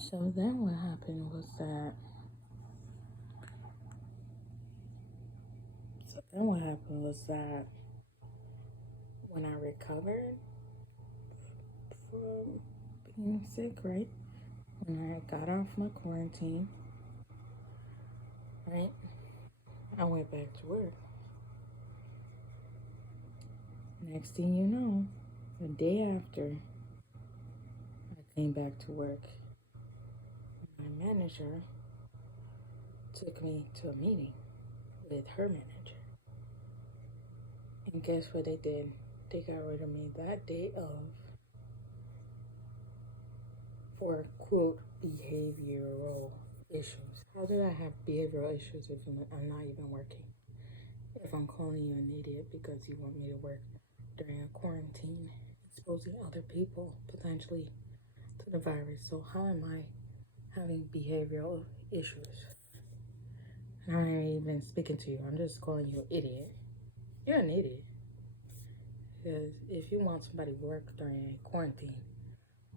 So then what happened was that when I recovered from being sick, right? When I got off my quarantine, right? I went back to work. Next thing you know, the day after I came back to work, my manager took me to a meeting with her manager. And guess what they did? They got rid of me that day of for quote behavioral issues. How did I have behavioral issues if I'm not even working? If I'm calling you an idiot because you want me to work during a quarantine, exposing other people potentially to the virus. So how am I having behavioral issues? And I'm not even speaking to you. I'm just calling you an idiot. You're an idiot. Because if you want somebody to work during a quarantine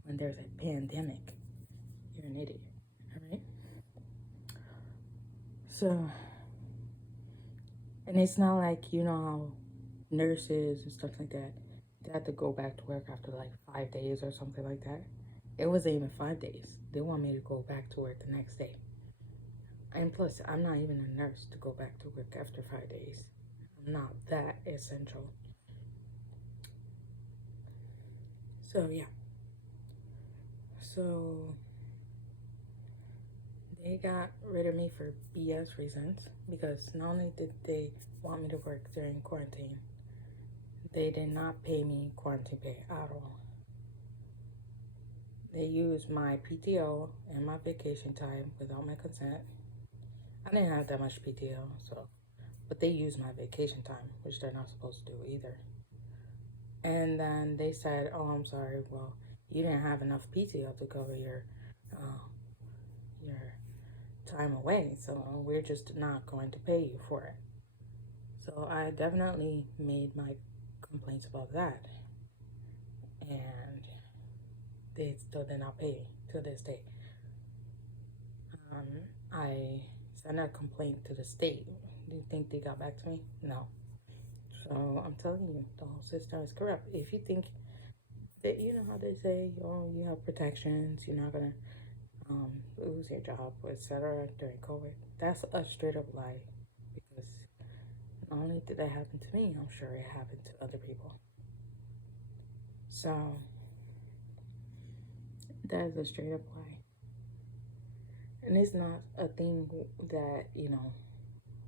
when there's a pandemic, you're an idiot. All right? So, and it's not like, how nurses and stuff like that, they had to go back to work after like 5 days or something like that. It wasn't even 5 days. They want me to go back to work the next day. And plus, I'm not even a nurse to go back to work after 5 days. I'm not that essential. So, yeah. So, they got rid of me for BS reasons because not only did they want me to work during quarantine, they did not pay me quarantine pay at all. They used my PTO and my vacation time without my consent. I didn't have that much PTO, but they used my vacation time, which they're not supposed to do either. And then they said, "Oh, I'm sorry. Well, you didn't have enough PTO to cover your time away, so we're just not going to pay you for it." So I definitely made my complaints about that, and they still did not pay to this day. I sent a complaint to the state. Do you think they got back to me? No. So I'm telling you, the whole system is corrupt. If you think that, how they say, oh, you have protections, you're not gonna lose your job, etc. during COVID, that's a straight up lie. Because not only did that happen to me, I'm sure it happened to other people. So that is a straight up lie. And it's not a thing that,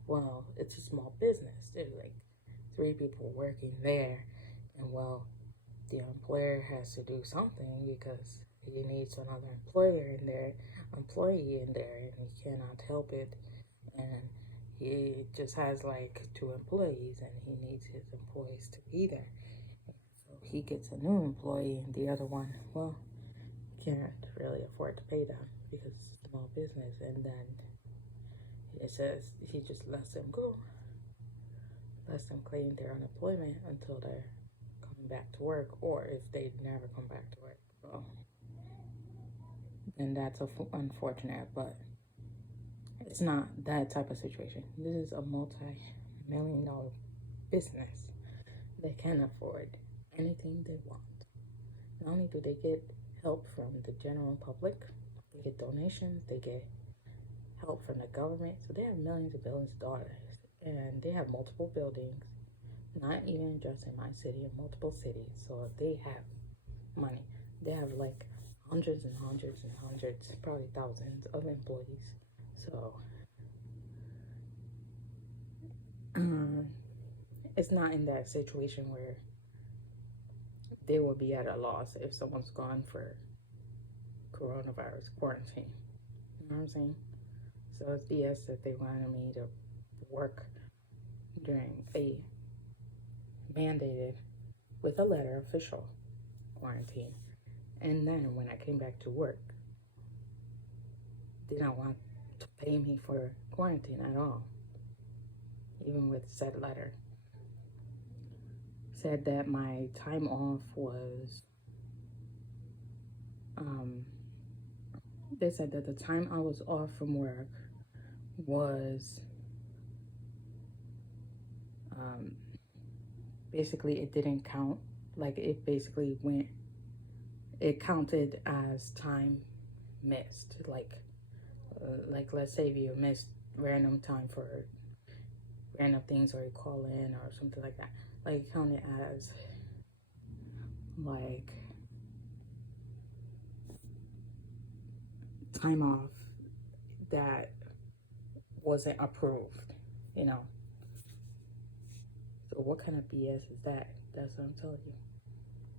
well, it's a small business. There's like 3 people working there, and well, the employer has to do something because he needs another employee in there, and he cannot help it. And he just has like 2 employees, and he needs his employees to be there. So he gets a new employee, and the other one, well, can't really afford to pay them because it's a small business. And then it says he just lets them go, lets them claim their unemployment until they're coming back to work, or if they never come back to work. Well, then that's unfortunate, but it's not that type of situation. This is a multi-million-dollar business. They can afford anything they want. Not only do they get help from the general public, they get donations, they get help from the government. So they have millions of billions of dollars, and they have multiple buildings, not even just in my city, in multiple cities. So they have money. They have like hundreds and hundreds and hundreds, probably thousands of employees. So it's not in that situation where they will be at a loss if someone's gone for coronavirus quarantine. You know what I'm saying? So it's BS that they wanted me to work during a mandated, with a letter, official quarantine. And then when I came back to work, they didn't want to pay me for quarantine at all, even with said letter. Said that my time off was they said that the time I was off from work was basically it didn't count. Like it basically went, it counted as time missed. Like let's say if you missed random time for random things, or you call in or something like that, like it counted as like time off that wasn't approved, you know. So what kind of BS is that? That's what I'm telling you.